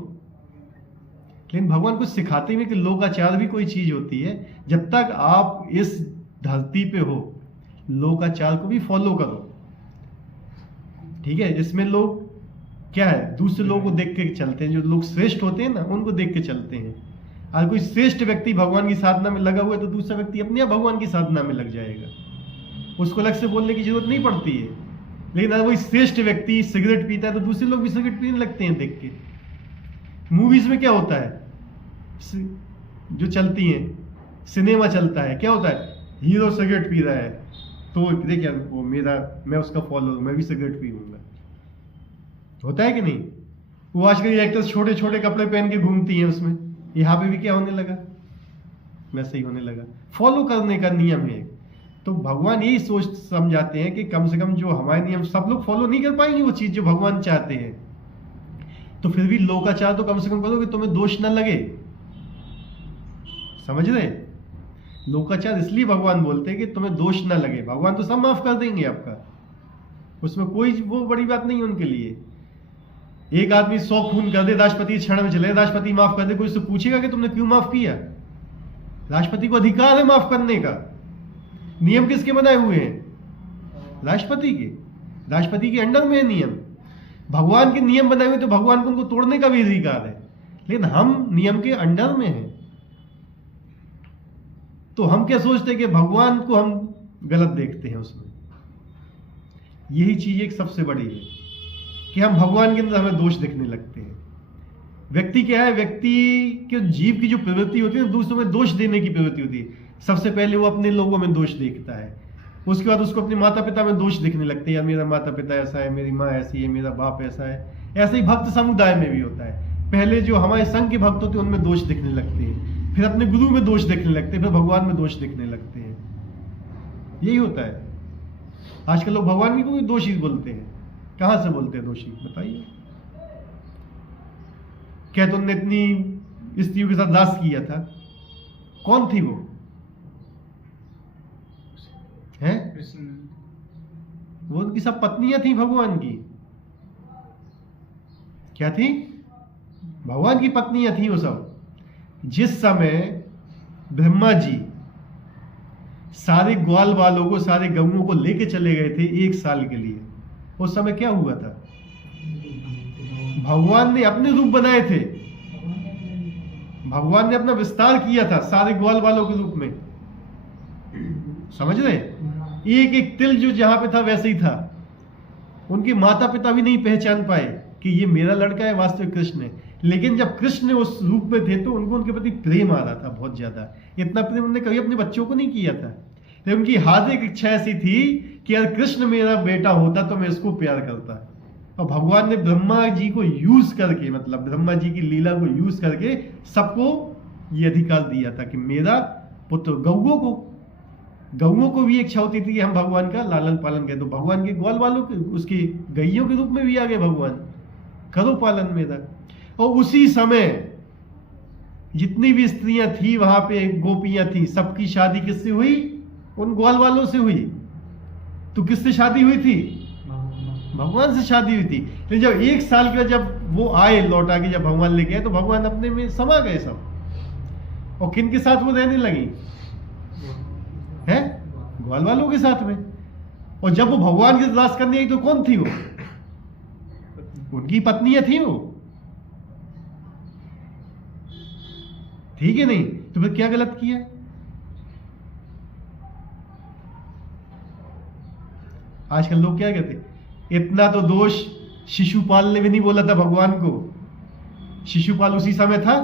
लेकिन भगवान कुछ सिखाते हुए कि लोकाचार भी कोई चीज होती है। जब तक आप इस धरती पे हो, लोकाचार को भी फॉलो करो। ठीक है? जिसमें लोग क्या है, दूसरे लोगों को देख के चलते हैं। जो लोग श्रेष्ठ होते हैं ना, उनको देख के चलते हैं। अगर कोई श्रेष्ठ व्यक्ति भगवान की साधना में लगा हुआ है तो दूसरा व्यक्ति अपने आप भगवान की साधना में लग जाएगा। उसको अलग से बोलने की जरूरत नहीं पड़ती है। लेकिन अगर कोई श्रेष्ठ व्यक्ति सिगरेट पीता है तो दूसरे लोग भी सिगरेट पीने लगते हैं देख के। मूवीज में क्या होता है, जो चलती हैं, सिनेमा चलता है, क्या होता है, हीरो सिगरेट पी रहा है तो देखिए वो मैं उसका फॉलोअर, मैं भी सिगरेट पीऊंगा। होता है कि नहीं? वो आजकल एक्टर्स छोटे छोटे कपड़े पहन के घूमती हैं उसमें। यहाँ पे भी क्या होने लगा? वैसे ही होने लगा। फॉलो करने का नियम है। तो भगवान यही सोच समझाते हैं कि कम से कम जो हमारे नियम सब लोग फॉलो नहीं कर पाएंगे वो चीज जो भगवान चाहते हैं, तो फिर भी लोकाचार तो कम से कम करो कि तुम्हें दोष न लगे। समझ रहे? लोकाचार इसलिए भगवान बोलते हैं कि तुम्हें दोष ना लगे। भगवान तो सब माफ कर देंगे आपका, उसमें कोई वो बड़ी बात नहीं है उनके लिए। एक आदमी 100 खून कर दे, राष्ट्रपति क्षण में चले, राष्ट्रपति माफ कर दे, कोई उससे पूछेगा कि तुमने क्यों माफ किया? राष्ट्रपति को अधिकार है माफ करने का। नियम किसके बनाए हुए हैं? राष्ट्रपति के। राष्ट्रपति के अंडर में है नियम। भगवान के नियम बनाए हुए तो भगवान को उनको तोड़ने का भी अधिकार है, लेकिन हम नियम के अंडर में हैं। तो हम क्या सोचते हैं कि भगवान को हम गलत देखते हैं उसमें। यही चीज एक सबसे बड़ी है कि हम भगवान के अंदर हमें दोष दिखने लगते हैं। व्यक्ति क्या है? व्यक्ति के जीव की जो प्रवृत्ति होती है, दूसरों में दोष देने की प्रवृत्ति होती है। सबसे पहले वो अपने लोगों में दोष देखता है, उसके बाद उसको अपने माता पिता में दोष दिखने लगते हैं। यार मेरा माता पिता ऐसा है, मेरी माँ ऐसी है, मेरा बाप ऐसा है। ऐसे ही भक्त समुदाय में भी होता है। पहले जो हमारे संघ के भक्त होते हैं उनमें दोष दिखने लगते हैं, फिर अपने गुरु में दोष दिखने लगते हैं, फिर भगवान में दोष दिखने लगते हैं। यही होता है। आजकल लोग भगवान की कोई दोषी बोलते हैं। कहां से बोलते हैं दोषी? बताइए। क्या तुमने इतनी स्त्रियों के साथ दास किया था? कौन थी वो? हैं? वो उनकी सब पत्नियां थी भगवान की। क्या थी? भगवान की पत्नियां थी वो सब। जिस समय ब्रह्मा जी सारे ग्वाल वालों को, सारे गऊओं को लेके चले गए थे 1 साल के लिए, उस समय क्या हुआ था? भगवान ने अपने रूप बनाए थे। भगवान ने अपना विस्तार किया था सारे ग्वाल वालों के रूप में। समझ रहे? एक एक तिल जो जहां पे था वैसे ही था। उनके माता पिता भी नहीं पहचान पाए कि ये मेरा लड़का है, वास्तविक कृष्ण है। लेकिन जब कृष्ण उस रूप में थे तो उनको उनके प्रति प्रेम आ रहा था बहुत ज्यादा। इतना प्रेम उन्होंने कभी अपने बच्चों को नहीं किया था, लेकिन उनकी हार्दिक इच्छा ऐसी थी कि यार कृष्ण मेरा बेटा होता तो मैं इसको प्यार करता। और भगवान ने ब्रह्मा जी को यूज करके, मतलब ब्रह्मा जी की लीला को यूज करके सबको ये अधिकार दिया था कि मेरा पुत्र। गऊओं को भी इच्छा होती थी कि हम भगवान का लालन पालन करें, तो भगवान के ग्वाल वालों के, उसकी गैयों के रूप में भी आ गए भगवान, करो पालन मेरा। और उसी समय जितनी भी स्त्रियां थी वहां पे, गोपियां थी, सबकी शादी किससे हुई? उन ग्वाल वालों से हुई। तो किससे शादी हुई थी? भगवान से शादी हुई थी। लेकिन जब 1 साल के बाद जब वो आए लौटा के, जब भगवान लेके आए, तो भगवान अपने में समा गए सब। और किन के साथ वो रहने लगी? हैं? ग्वाल वालों के साथ में। और जब वो भगवान की तलाश करने आई तो कौन थी वो? उनकी पत्नियां थी वो। ठीक है नहीं? तो फिर क्या गलत किया? आजकल लोग क्या कहते? इतना तो दोष शिशुपाल ने भी नहीं बोला था भगवान को। शिशुपाल उसी समय था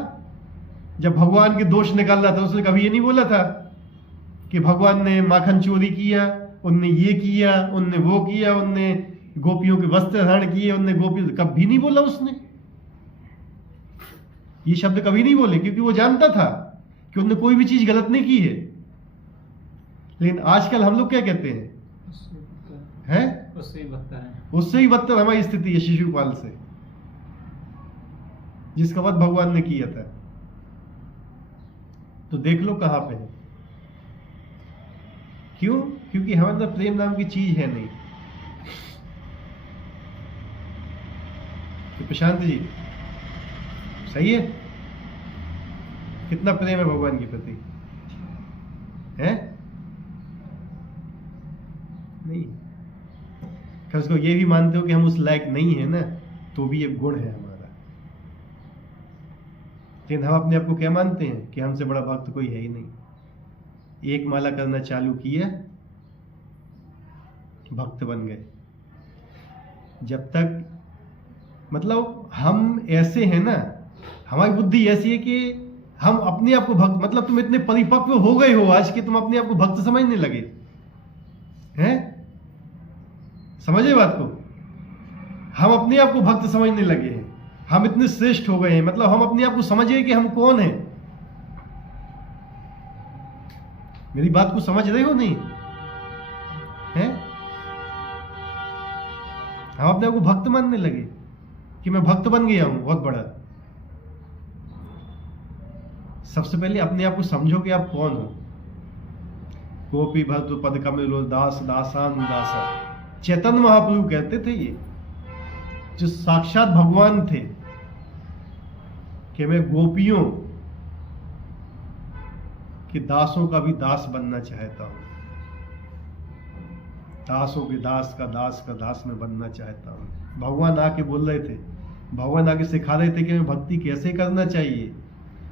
जब भगवान के दोष निकाल रहा था। उसने कभी ये नहीं बोला था कि भगवान ने माखन चोरी किया, उनने ये किया, उनने वो किया, उनने गोपियों के वस्त्र हरण किए, उनने गोपियों, कभी नहीं बोला उसने। ये शब्द कभी नहीं बोले, क्योंकि वो जानता था कि उनने कोई भी चीज गलत नहीं की है। लेकिन आजकल हम लोग क्या कहते हैं? उससे ही बदतर हमारी स्थिति है शिशुपाल से, जिसका वध भगवान ने किया था। तो देख लो कहां पे है। क्यों? क्योंकि हमारे अंदर प्रेम नाम की चीज है नहीं। तो प्रशांत जी सही है? कितना प्रेम है भगवान के प्रति? है नहीं? क्या उसको ये भी मानते हो कि हम उस लायक नहीं है ना, तो भी एक गुण है हमारा। लेकिन हम अपने आप को क्या मानते हैं कि हमसे बड़ा भक्त कोई है ही नहीं। एक माला करना चालू किया, भक्त बन गए। जब तक, मतलब हम ऐसे हैं ना, हमारी बुद्धि ऐसी है कि हम अपने आप को भक्त, मतलब तुम इतने परिपक्व हो गए हो आज कि तुम अपने आप को भक्त समझने लगे हैं। समझे बात को? हम अपने आप को भक्त समझने लगे हैं। हम इतने श्रेष्ठ हो गए हैं, मतलब हम अपने आप को समझे कि हम कौन हैं। मेरी बात को समझ रहे हो नहीं? हैं? हम अपने आप को भक्त मानने लगे कि मैं भक्त बन गया हूं बहुत बड़ा। सबसे पहले अपने आप को समझो कि आप कौन हो। गोपी भद्र पद कमलो दास दासानुदासा, चैतन्य महाप्रभु कहते थे ये, जो साक्षात भगवान थे, कि मैं गोपियों के दासों का भी दास बनना चाहता हूं, दासों के दास का दास मैं बनना चाहता हूं। भगवान आके बोल रहे थे, भगवान आके सिखा रहे थे कि हमें भक्ति कैसे करना चाहिए।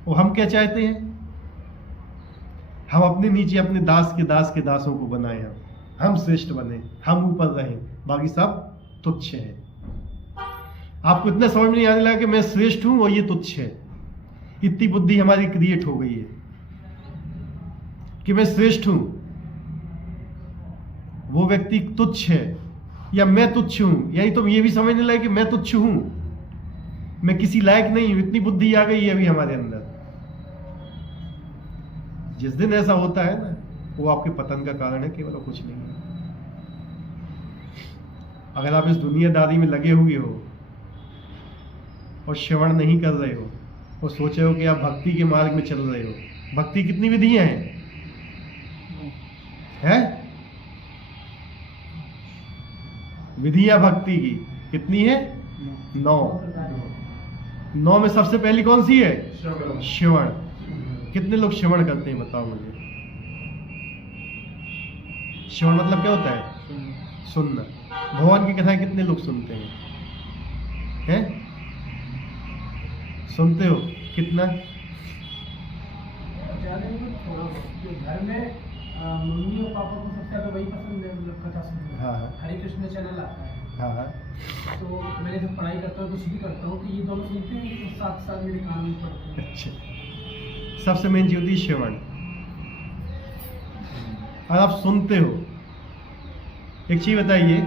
और हम क्या चाहते हैं, हम अपने नीचे अपने दास के दासों को बनाए, हम श्रेष्ठ बने, हम ऊपर रहें, बाकी सब तुच्छ है। आपको इतना समझ में नहीं आने लगा कि मैं श्रेष्ठ हूं और ये तुच्छ है। इतनी बुद्धि हमारी क्रिएट हो गई है कि मैं श्रेष्ठ हूं, वो व्यक्ति तुच्छ है, या मैं तुच्छ हूं, यानी तो ये भी समझने लगे कि मैं तुच्छ हूं, मैं किसी लायक नहीं हूं। इतनी बुद्धि आ गई है अभी हमारे अंदर। जिस दिन ऐसा होता है ना, वो आपके पतन का कारण है, केवल कुछ नहीं है। अगर आप इस दुनियादारी में लगे हुए हो और श्रवण नहीं कर रहे हो और सोचे हो कि आप भक्ति के मार्ग में चल रहे हो, भक्ति कितनी विधियां हैं? विधियां भक्ति की कितनी है? 9 में सबसे पहली कौन सी है? श्रवण। कितने लोग श्रवण करते हैं बताओ मुझे? श्रवण मतलब क्या होता है? सुनना। भगवान की कथाएं कितने लोग सुनते हैं? सुनते हो कितना? घर में मम्मी और पापा को सबसे ज्यादा वही पसंद है, मतलब कथा सुनना। हाँ। हरे कृष्ण चैनल आता है। हाँ। तो मैंने जब पढ़ाई करता हूँ, कुछ भी करता हूँ, तो ये दोनों सुनते हैं, तो साथ साथ मेरे कान में पड़ते हैं। अच्छा, सबसे मेन चीज होती है श्रवण। और आप सुनते हो, एक चीज बताइए,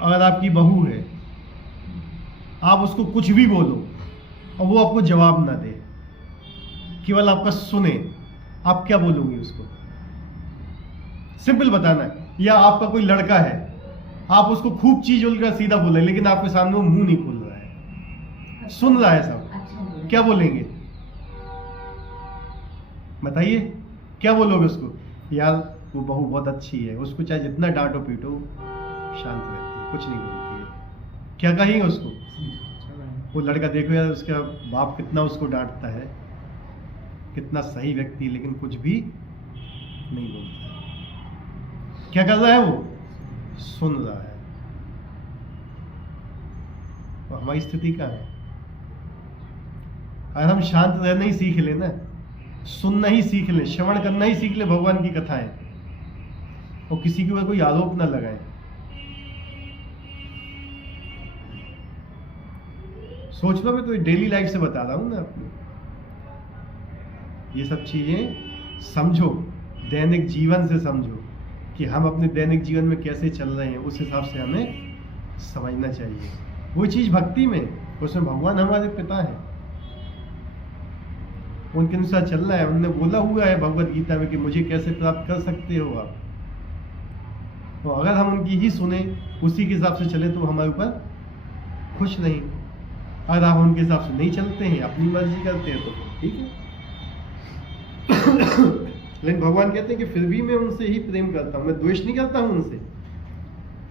अगर आपकी बहू है, आप उसको कुछ भी बोलो और वो आपको जवाब ना दे, केवल आपका सुने, आप क्या बोलोगे उसको? सिंपल बताना है। या आपका कोई लड़का है, आप उसको खूब चीज बोलकर सीधा बोले, लेकिन आपके सामने वो मुंह नहीं खोल रहा है, सुन रहा है सब, क्या बोलेंगे? बताइए, क्या बोलोगे उसको? यार वो बहू बहुत अच्छी है, उसको चाहे जितना डांटो पीटो शांत रहती है, कुछ नहीं बोलती है, क्या कहेंगे उसको? वो लड़का देखो यार, उसका बाप कितना उसको डांटता है, कितना सही व्यक्ति, लेकिन कुछ भी नहीं बोलता है। क्या कर रहा है वो? सुन रहा है। तो हमारी स्थिति क्या है? अगर हम शांत रहना ही सीख ले ना, सुनना ही सीख ले, श्रवण करना ही सीख ले भगवान की कथाएं, और किसी के ऊपर कोई आरोप ना लगाएं। सोच लो, मैं तो डेली लाइफ से बता रहा हूं ना आपको। ये सब चीजें समझो, दैनिक जीवन से समझो कि हम अपने दैनिक जीवन में कैसे चल रहे हैं, उस हिसाब से हमें समझना चाहिए। वो चीज भक्ति में, उसमें भगवान हमारे पिता हैं, उनके अनुसार चलना है। उन्होंने बोला हुआ है भगवत गीता में कि मुझे कैसे प्राप्त कर सकते हो आप। तो अगर हम उनकी ही सुने, उसी के हिसाब से चले, तो हमारे ऊपर खुश नहीं। अगर आप उनके हिसाब से नहीं चलते हैं, अपनी मर्जी करते हैं, तो ठीक है। लेकिन भगवान कहते हैं कि फिर भी मैं उनसे ही प्रेम करता हूं, मैं द्वेष नहीं करता हूं उनसे,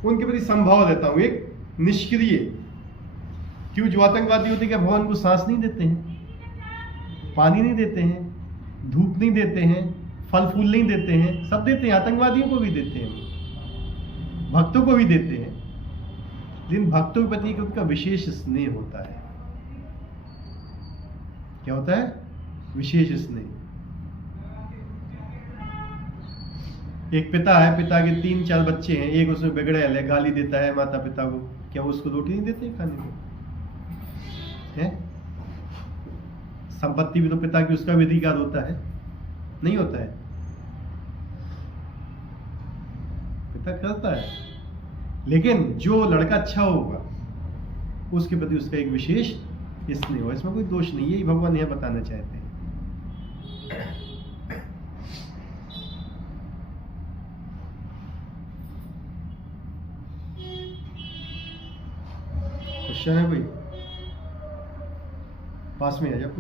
उनके प्रति संभाव देता हूं, एक निष्क्रिय। क्यों? जो आतंकवादी होते हैं, भगवान को सांस नहीं देते हैं, पानी नहीं देते हैं, धूप नहीं देते हैं, फल फूल नहीं देते हैं, सब देते हैं, आतंकवादियों को भी देते हैं, भक्तों को भी देते हैं। लेकिन भक्तों के प्रति उनका विशेष स्नेह होता है। क्या होता है? विशेष स्नेह। एक पिता है, पिता के 3-4 बच्चे हैं, एक उसमें बिगड़ैल है, गाली देता है माता पिता को, क्या वो उसको रोटी नहीं देते खाने को? है? संपत्ति भी तो पिता की, उसका भी अधिकार होता है, नहीं होता है? पिता करता है। लेकिन जो लड़का अच्छा होगा, उसके प्रति उसका एक विशेष स्नेह हो, इसमें कोई दोष नहीं है, भगवान यह बताना चाहते हैं। क्वेश्चन है कोई? पास में आ जाओ।